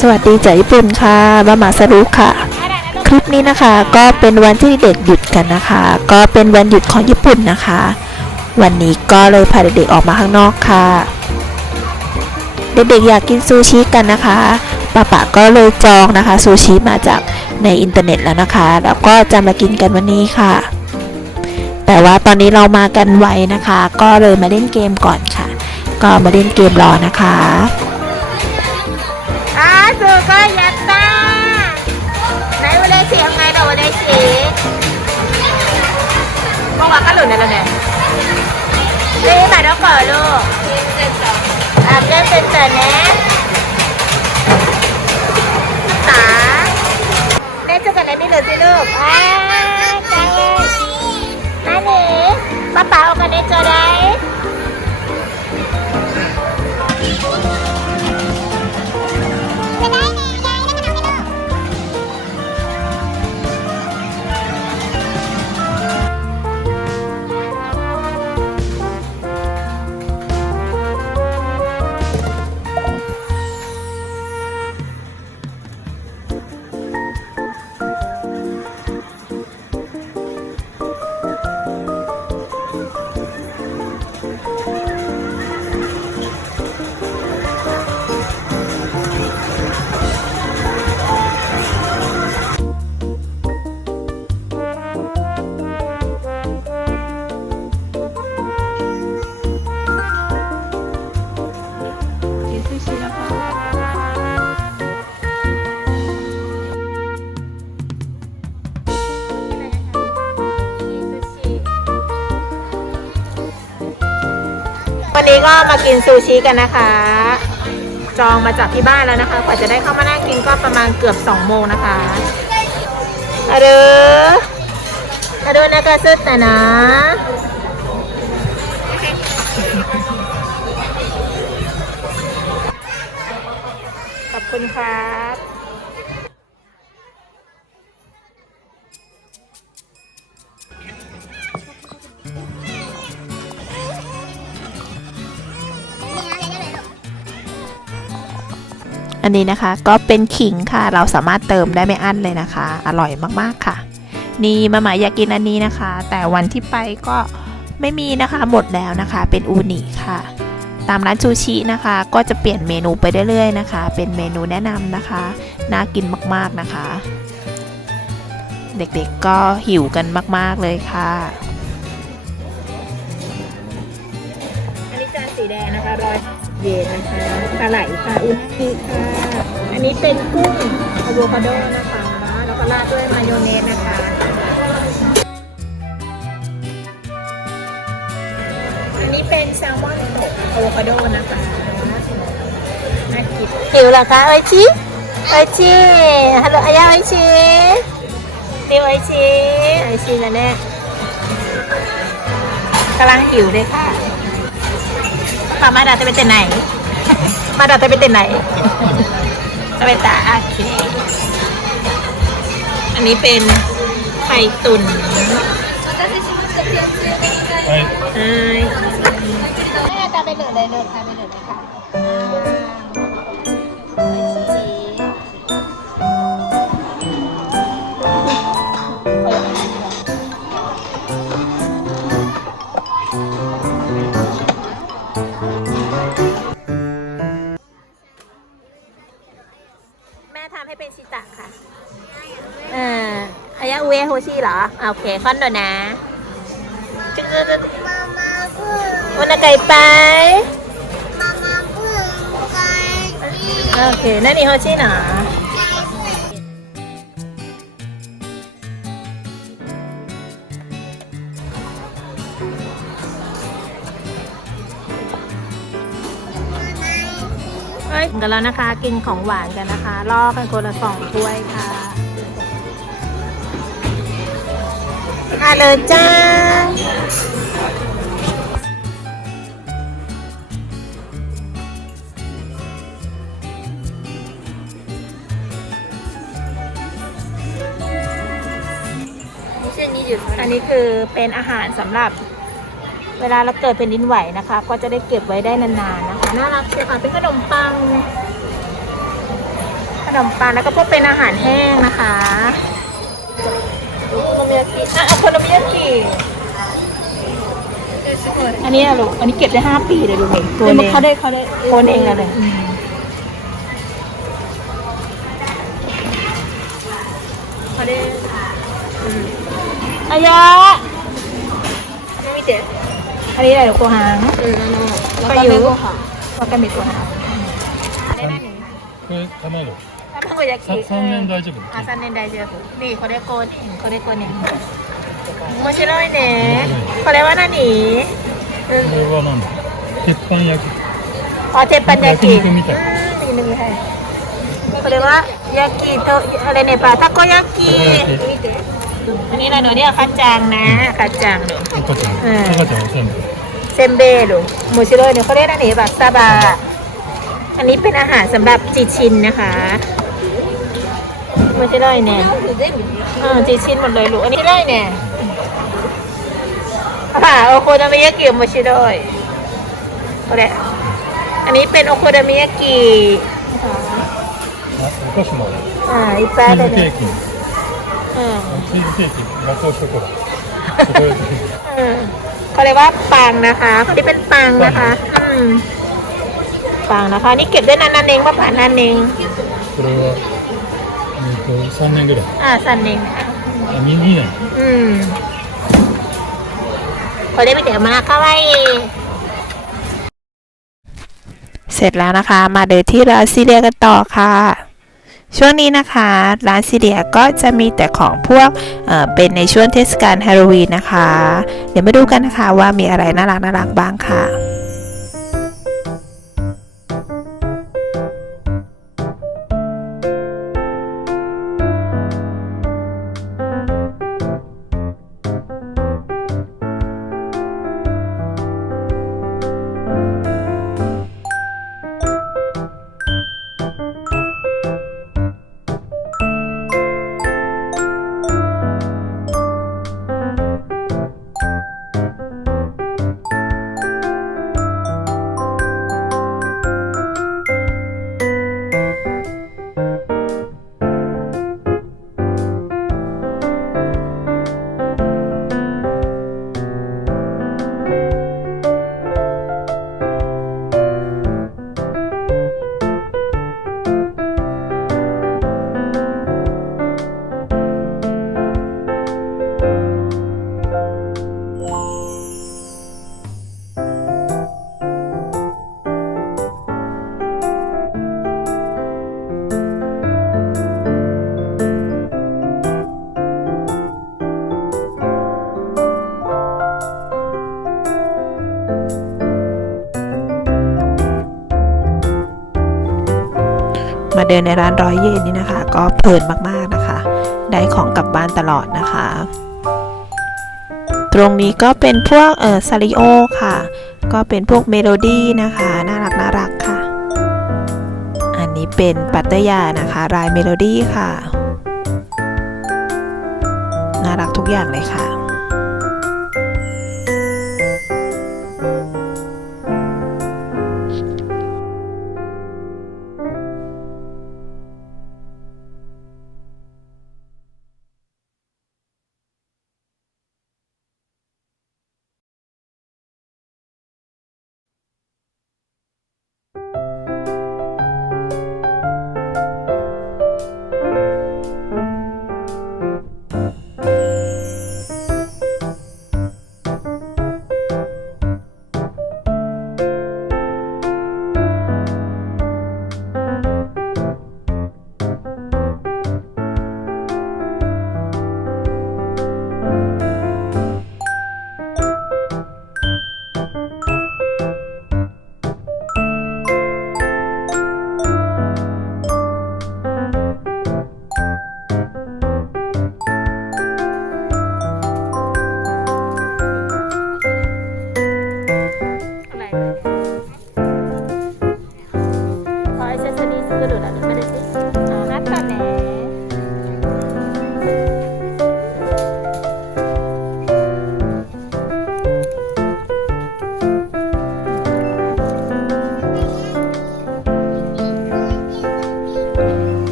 สวัสดีจากญี่ปุ่นค่ะมามาสรุค่ะ คลิปนี้นะคะก็เป็นวันที่เด็กหยุดกันนะคะ ก็เป็นวันหยุดของญี่ปุ่นนะคะ วันนี้ก็เลยพาเด็กๆออกมาข้างนอกค่ะ เด็กๆอยากกินซูชิกันนะคะป้าป๋าก็เลยจองนะคะซูชิมาจากในอินเทอร์เน็ตแล้วนะคะ แล้วก็จะมากินกันวันนี้ค่ะ แต่ว่าตอนนี้เรามากันไวนะคะ ก็เลยมาเล่นเกมก่อนค่ะ ก็มาเล่นเกมรอนะคะ สุก็ยัดตาไหนวันได้สียำไงแต่วันได้สีมองว่าก็หลุดในเราเนี่ยนี่ค่ะน้อกเกอลูกอะเล่นเป็นแต่เนี้ยตาได้จอกันในพี่หลุดสิลูกอ่าใจเย็นนั่นเป้าป๋าโอกัสได้จอได้ วันนี้ก็มากินซูชิกันนะคะ จองมาจากที่บ้านแล้วนะคะ กว่าจะได้เข้ามานั่งกินก็ประมาณเกือบ2โมงนะคะอะเดออะเดอนะกาซึแต่นะขอบคุณครั อันนี้นะคะก็เป็นขิงค่ะ เราสามารถเติมได้ไม่อั้นเลยนะคะ อร่อยมากๆค่ะ นี่มาหมายอยากกินอันนี้นะคะ แต่วันที่ไปก็ไม่มีนะคะหมดแล้วนะคะเป็นอูนิค่ะ ตามร้านซูชินะคะ ก็จะเปลี่ยนเมนูไปเรื่อยๆนะคะ เป็นเมนูแนะนำนะคะ น่ากินมากๆนะคะ เด็กๆก็หิวกันมากๆเลยค่ะอันนี้จานสีแดงนะคะรอย เยนนะคะปลาไหลค่ะอุนิค่ะ อันนี้เป็นกุ้งอะโวคาโดนะคะ แล้วก็ราดด้วยมายองเนสนะคะอันนี้เป็นแซลมอนอบอะโวคาโดนะคะน่ากินหิวเหรอคะโอชิโอชิฮัลโหลอายาโอชินี่โอชิโอชินะเนี่ยกำลังหิวเลยค่ะ ป้ามาดาจะไปเต้นไหน มาดาจะไปเต้นไหนจะไปตาโอเค อันนี้เป็นไข่ตุ๋นเอ้ยแม่จะไปเหลือเลยเดินค่ะไปเหลือเลยค่ะ เป็นชิตะค่ะเอออายะอุเอะโฮชิเหรออะโอเคคอนโดนะจึ๊กจึ๊กจึ๊กมามาพึ่งวันละไก่ไปมามาพึ่งไก่โอเคนั่นนี่โฮชิหนา เฮ้ยกันแล้วนะคะ กินของหวานกันนะคะล่อกันคนละสองถ้วยค่ะอะเลยจ้าอันนี้คือเป็นอาหารสำหรับ เวลาเราเกิดเป็นดินไหวนะคะ ก็จะได้เก็บไว้ได้นานๆนะคะน่ารักเชียวค่ะเป็นขนมปังนมปังแล้วก็พวกเป็นอาหารแห้งนะคะโอโคโนมิยากิอะโอโคโนมิยากิอันนี้อะลูกอันนี้เก็บได้ห้าปีเลยดูเองตัวเองเขาได้เขาได้โคนเองอะเลยเขาได้อายะอันนี้มีเด็ด อันนี้อะไรลูกตัวหาง แล้วก็เลโก้ค่ะ わかめとな。あれ何？これ卵卵焼き。さ三年大丈夫あ、三年大丈夫。นี่これこうね、これこうね。面白いね。これは何？これは何だ鉄板焼きあ、鉄板焼き。焼肉みたいうん、焼肉はい。これは焼きとあれね、パたこ焼き。 อันนี้อะไรหนูเนี่ยคัดจังนะคัดจังหนู 赤ちゃんうん赤ちゃんおせんべい เซมเบลุมูชิโร่เนี่ยเขาเรียกอันนี้แบบซาบะ อันนี้เป็นอาหารสำหรับจีชินนะคะมูชิโร่เนี่ยเออจีชินหมดเลยลูก อันนี้ได้เนี่ยค่ะโอโคดามิยากิมูชิโร่これอันนี้เป็นโอโคดามิยากิ あお菓子もある อ่าอีกแป๊ チ บ ー เลย ズケ เนี่ย ーキอืม チーズケーキガトーショコラチョコレートケーキ อืมเขาเรียกว่าปังนะคะเขาที่เป็นปังนะคะ อืมปังนะคะ นี่เก็บได้นานๆเองว่าผ่านนานเอง これはえっと三年ぐらい อ่าสันเองนะคะ あ二二年 อืมこれ見てまあかわいい เสร็จแล้วนะคะ มาเดินที่ร้านซีเรียกันต่อค่ะ ช่วงนี้นะคะ ร้านซีเรียก็จะมีแต่ของพวกเเป็นในช่วงเทศกาลฮาโลวีนนะคะ เดี๋ยวมาดูกันนะคะว่ามีอะไรน่ารักน่ารักบ้างค่ะ มาเดินในร้านร้อยเยนนี่นะคะ ก็เพลินมากๆนะคะ ได้ของกลับบ้านตลอดนะคะ ตรงนี้ก็เป็นพวกเออซาริโอค่ะ ก็เป็นพวกเมโลดี้นะคะ น่ารักน่ารักค่ะ อันนี้เป็นปัตเตอร์ยานะคะ รายเมโลดี้ค่ะ น่ารักทุกอย่างเลยค่ะ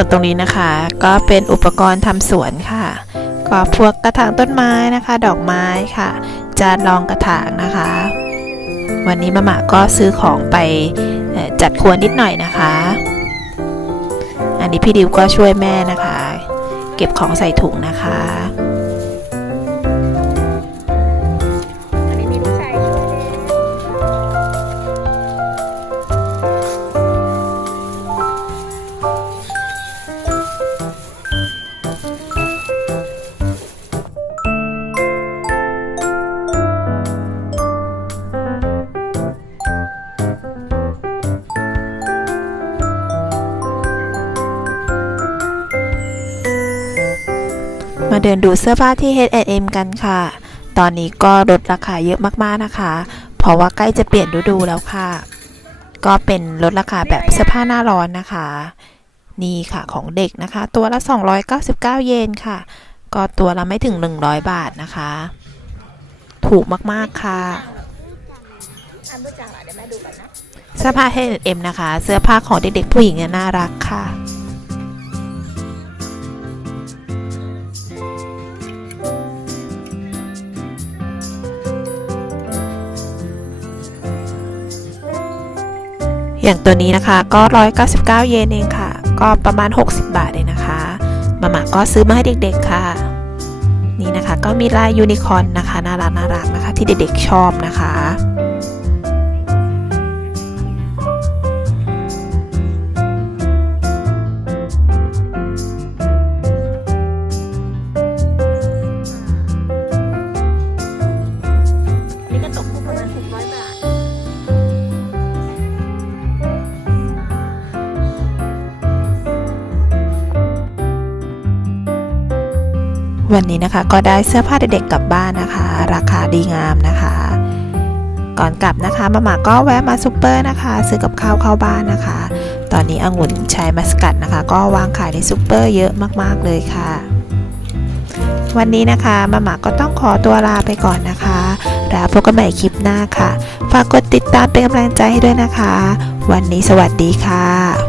ส่วนตรงนี้นะคะ ก็เป็นอุปกรณ์ทำสวนค่ะ ก็พวกกระถางต้นไม้นะคะ ดอกไม้ค่ะ จานรองกระถางนะคะ วันนี้มาม่าก็ซื้อของไปจัดครัวนิดหน่อยนะคะ อันนี้พี่ดิวก็ช่วยแม่นะคะ เก็บของใส่ถุงนะคะ มาเดินดูเสื้อผ้าที่ H&M กันค่ะ ตอนนี้ก็ลดราคาเยอะมากๆนะคะ เพราะว่าใกล้จะเปลี่ยนฤดูแล้วค่ะ ก็เป็นลดราคาแบบเสื้อผ้าหน้าร้อนนะคะ นี่ค่ะของเด็กนะคะ ตัวละ 299 เยนค่ะ ก็ตัวละไม่ถึง 100 บาทนะคะ ถูกมากๆค่ะเหรอเดี๋ยวแม่ดูก่อนนะเสื้อผ้า H&M นะคะ เสื้อผ้าของเด็กๆผู้หญิงเนี่ยน่ารักค่ะ อย่างตัวนี้นะคะก็ 199 เยนเองค่ะ ก็ประมาณ 60 บาทเลยนะคะมาม่าก็ซื้อมาให้เด็กๆค่ะ นี่นะคะก็มีลายยูนิคอร์นนะคะน่ารักน่ารักนะคะ ที่เด็กๆชอบนะคะ วันนี้นะคะก็ได้เสื้อผ้าเด็กๆกลับบ้านนะคะ ราคาดีงามนะคะ ก่อนกลับนะคะมาม่าก็แวะมาซูเปอร์นะคะ ซื้อกับข้าวเข้าบ้านนะคะ ตอนนี้องุ่นชายมัสกัดนะคะ ก็วางขายในซูเปอร์เยอะมากๆเลยค่ะ วันนี้นะคะมาม่าก็ต้องขอตัวลาไปก่อนนะคะแล้วพบกันใหม่คลิปหน้าค่ะฝากกดติดตามเป็นกำลังใจให้ด้วยนะคะ วันนี้สวัสดีค่ะ